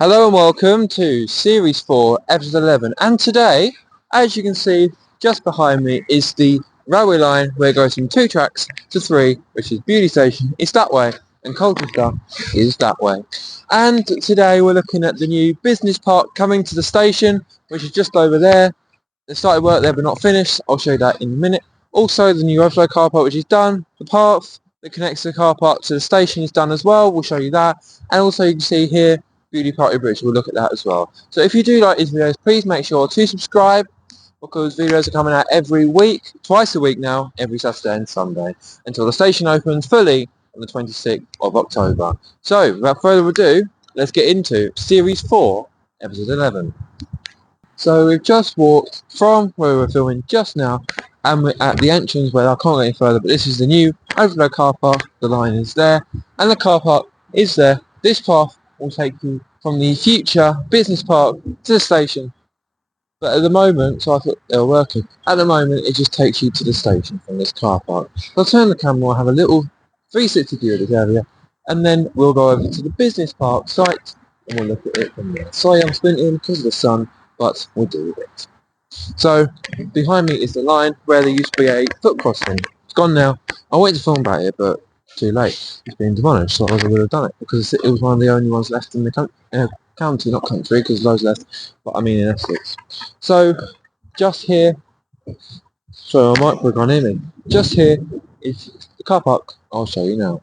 Hello and welcome to Series 4, Episode 11. And today, as you can see, just behind me is the railway line where it goes from 2 tracks to 3, which is Beaulieu Station, it's that way, and Colchester is that way. And today we're looking at the new business park coming to the station, which is just over there. They started work there but not finished, I'll show you that in a minute. Also the new overflow car park which is done, the path that connects the car park to the station is done as well, we'll show you that. And also you can see here Beauty Party Bridge, we'll look at that as well. So if you do like these videos, please make sure to subscribe because videos are coming out every week, twice a week now, every Saturday and Sunday, until the station opens fully on the 26th of October. So without further ado, let's get into Series 4, Episode 11. So we've just walked from where we were filming just now and we're at the entrance where I can't go any further, but this is the new overflow car park, the line is there and the car park is there. This path will take you from the future business park to the station, but at the moment, so I thought they were working, at the moment it just takes you to the station from this car park. So I'll turn the camera, I'll have a little 360 view of this area and then we'll go over to the business park site and we'll look at it from there. Sorry I'm squinting because of the sun, but we'll do it. So behind me is the line where there used to be a foot crossing. It's gone now. I wanted to film about it, but too late. It's been demolished, so I would have done it because it was one of the only ones left in the county, not country, because loads left, but I mean in Essex. So just here, so I might put on me. Just here is the car park. I'll show you now.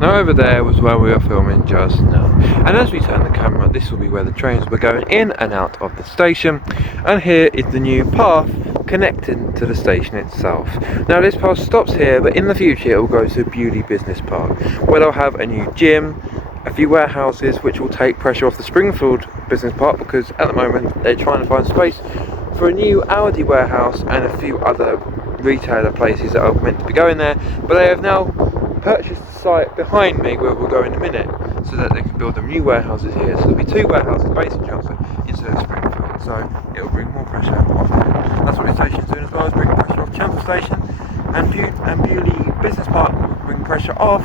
Now over there was where we were filming just now, and as we turn the camera this will be where the trains were going in and out of the station, and here is the new path connecting to the station itself. Now this path stops here, but in the future it will go to Beaulieu Business Park where they'll have a new gym, a few warehouses which will take pressure off the Springfield Business Park because at the moment they're trying to find space for a new Audi warehouse and a few other retailer places that are meant to be going there, but they have now purchased the site behind me where we'll go in a minute so that they can build them new warehouses here. So there'll be 2 warehouses based in Chelmsford instead of Springfield, so it'll bring more pressure off there. That's what the station's doing as well, is bring pressure off Chelmsford Station, and Beaulieu Business Park will bring pressure off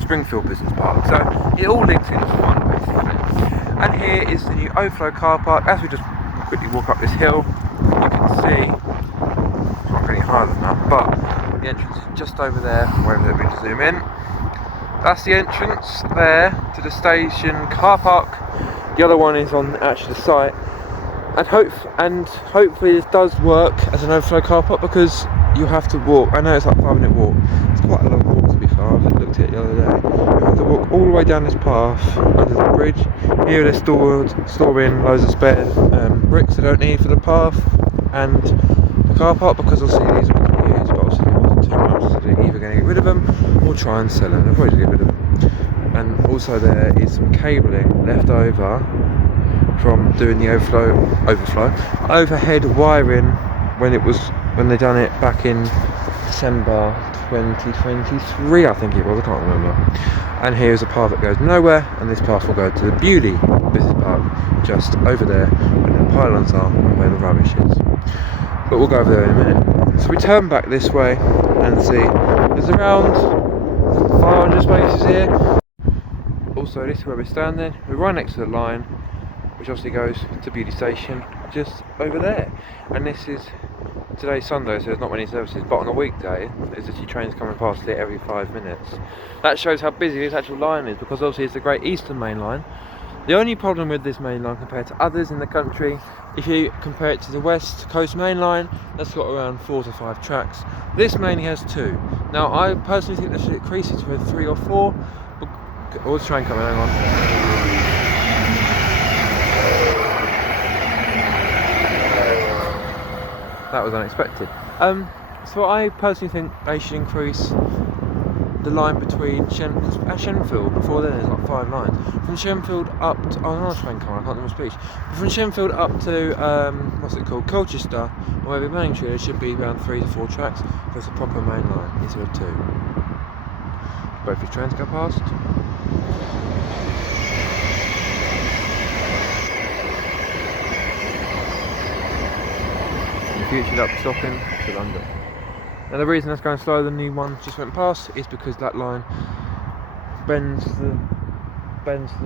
Springfield Business Park, so it all links into one basically. And here is the new overflow car park. As we just quickly walk up this hill, you can see it's not getting higher than that, but the entrance is just over there, wherever we just zoom in. That's the entrance there to the station car park. The other one is on actually the site. And hopefully this does work as an overflow car park because you have to walk. I know it's like a 5-minute walk. It's quite a long walk to be fair. I looked at it the other day. You have to walk all the way down this path under the bridge. Here they're storing loads of spare bricks they don't need for the path and the car park because obviously these are meant to be used, but obviously it wasn't too much, so they're either going to get rid of them or try and sell them. They'll probably get rid of them. And also there is some cabling left over from doing the overhead wiring when they done it back in December 2023, I think it was, I can't remember. And here's a path that goes nowhere, and this path will go to the Beaulieu Business Park just over there where the pylons are and where the rubbish is. But we'll go over there in a minute. So we turn back this way and see there's around 500 spaces here. Also this is where we're standing, we're right next to the line which obviously goes to Beaulieu Station just over there. And this is today's Sunday, so there's not many services, but on a weekday there's actually trains coming past it every 5 minutes. That shows how busy this actual line is because obviously it's the Great Eastern Main Line. The only problem with this main line compared to others in the country, if you compare it to the West Coast Main Line, that's got around 4 to 5 tracks. This mainly has 2. Now I personally think they should increase it to 3 or 4. Oh, the train coming, hang on. That was unexpected. So I personally think they should increase the line between Shenfield, before then there's like 5 lines. From Shenfield up to, oh, another train coming, I can't do my speech. But from Shenfield up to, what's it called, Colchester, or maybe Mainline, there should be around 3 to 4 tracks. There's a proper main line instead of 2. Both these trains go past. In the future that'll be stopping to London. Now the reason that's going slower than the one just went past is because that line bends the bends to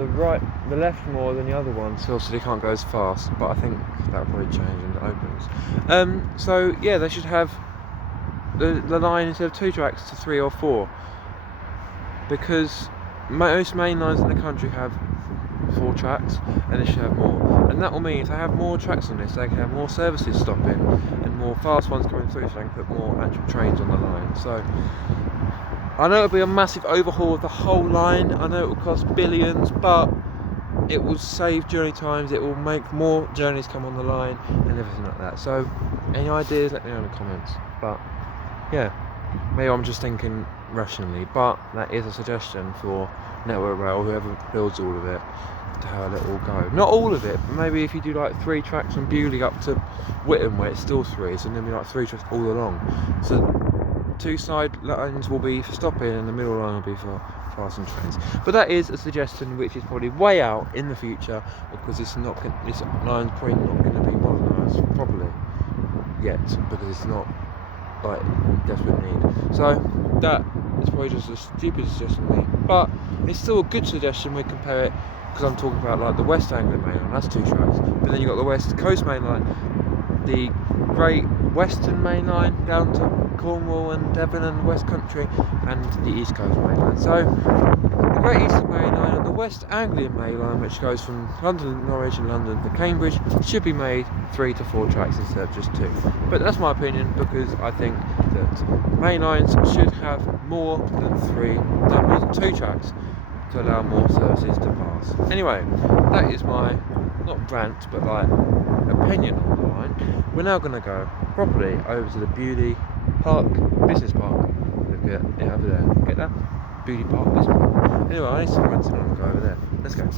the left more than the other one, so obviously they can't go as fast. But I think that'll probably change when it opens. So yeah, they should have the line instead of 2 tracks to 3 or 4, because most main lines in the country have 4 tracks, and they should have more. And that will mean if they have more tracks on this, they can have more services stopping and more fast ones coming through, so they can put more actual trains on the line. So I know it'll be a massive overhaul of the whole line. I know it will cost billions, but it will save journey times. It will make more journeys come on the line and everything like that. So any ideas, let me know in the comments. But yeah, maybe I'm just thinking rationally, but that is a suggestion for Network Rail, whoever builds all of it, to how let it all go. Not all of it, but maybe if you do like 3 tracks from Beaulieu up to Whittam, where it's still 3, so then be like 3 tracks all along. So 2 side lines will be for stopping and the middle line will be for passing trains. But that is a suggestion which is probably way out in the future, because this line's probably not going to be modernised properly yet, because it's not like desperate need. So that is probably just a stupid suggestion to me, but it's still a good suggestion when we compare it, because I'm talking about like the West Anglia main line, that's 2 tracks, but then you've got the West Coast main line, the Great Western main line down to Cornwall and Devon and West Country, and the East Coast main line. So the Great Eastern main line and the West Anglian main line, which goes from London, Norwich and London to Cambridge, should be made 3 to 4 tracks instead of just 2. But that's my opinion, because I think that main lines should have more than 2 tracks to allow more services to pass. Anyway, that is my, not rant, but like opinion on the line. We're now going to go properly over to the Beaulieu Park Business Park. Look at it over there. Get that? Beaulieu Park Business Park. Anyway, I need some renting on to go over there. Let's go.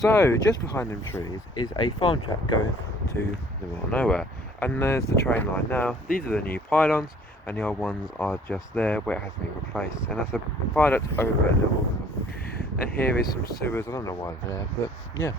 So, just behind them trees is a farm track going to the middle of nowhere. And there's the train line now. These are the new pylons, and the old ones are just there where it has been replaced. And that's a viaduct over at level. And here is some sewers. I don't know why they're there, but yeah.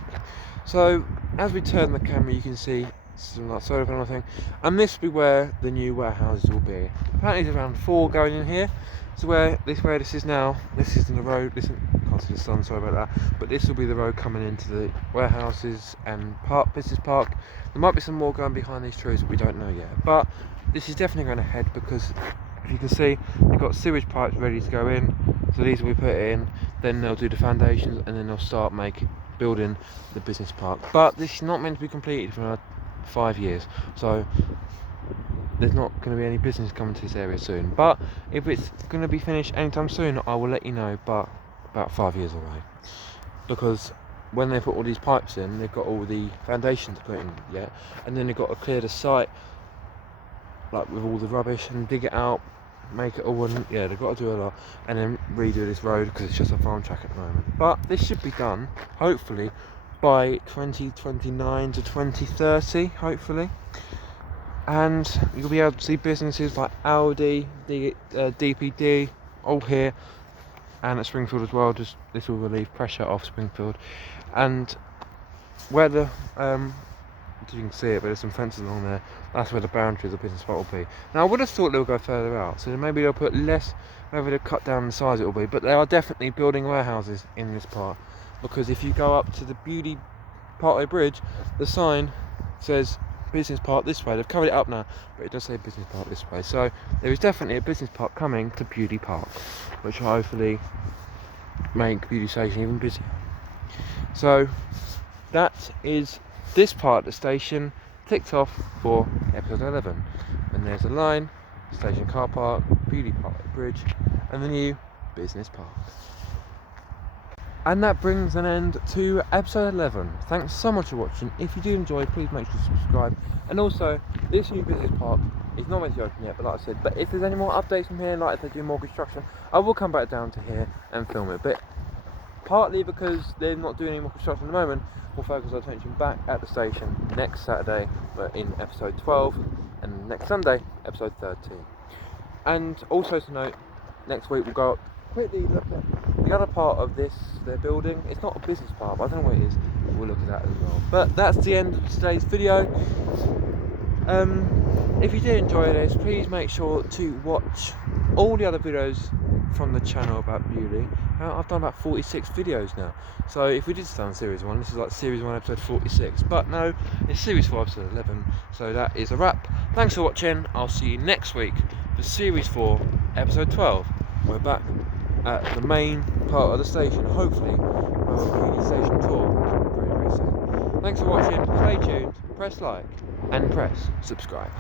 So as we turn the camera, you can see some like solar panel thing, and this will be where the new warehouses will be. Apparently there's around 4 going in here. So where this is now, this isn't the road. Can't see the sun, sorry about that. But this will be the road coming into the warehouses and business park. There might be some more going behind these trees, but we don't know yet. But this is definitely going ahead, because if you can see, they've got sewage pipes ready to go in. So these will be put in. Then they'll do the foundations, and then they'll start building the business park. But this is not meant to be completed for another 5 years, so there's not going to be any business coming to this area soon. But if it's going to be finished anytime soon, I will let you know. But about 5 years away, because when they put all these pipes in, they've got all the foundations to put in yet, and then they've got to clear the site, like with all the rubbish, and dig it out, make it all, and yeah, they've got to do a lot, and then redo this road, because it's just a farm track at the moment. But this should be done hopefully by 2029 to 2030, hopefully, and you'll be able to see businesses like Audi, DPD all here, and at Springfield as well. Just this will relieve pressure off Springfield. And where the you can see it, but there's some fences along there, that's where the boundary of the business park will be. Now I would have thought they'll go further out, so maybe they'll put less, maybe they'll cut down the size it will be, but they are definitely building warehouses in this part, because if you go up to the Beaulieu Parkway Bridge, the sign says business park this way. They've covered it up now, but it does say business park this way. So there is definitely a business park coming to Beaulieu Park, which will hopefully make Beaulieu Station even busier. So that is this part of the station ticked off for episode 11. And there's a line, station car park, Beaulieu Parkway Bridge, and the new business park. And that brings an end to episode 11. Thanks so much for watching. If you do enjoy, please make sure to subscribe. And also, this new business park is not meant to be open yet, but like I said, but if there's any more updates from here, like if they do more construction, I will come back down to here and film it. But partly because they're not doing any more construction at the moment, we'll focus our attention back at the station next Saturday, but in episode 12, and next Sunday, episode 13. And also to note, next week we'll go up, quickly look at the other part of this, their building. It's not a business park, but I don't know what it is. We'll look at that as well. But that's the end of today's video. If you did enjoy this, please make sure to watch all the other videos from the channel about Beaulieu. I've done about 46 videos now. So if we did start on series 1, this is like series 1 episode 46. But no, it's series 4 episode 11. So that is a wrap. Thanks for watching. I'll see you next week for series 4 episode 12. We're back at the main part of the station. Hopefully we'll have a Beaulieu station tour very, very soon. Thanks for watching. Stay tuned. Press like and press subscribe.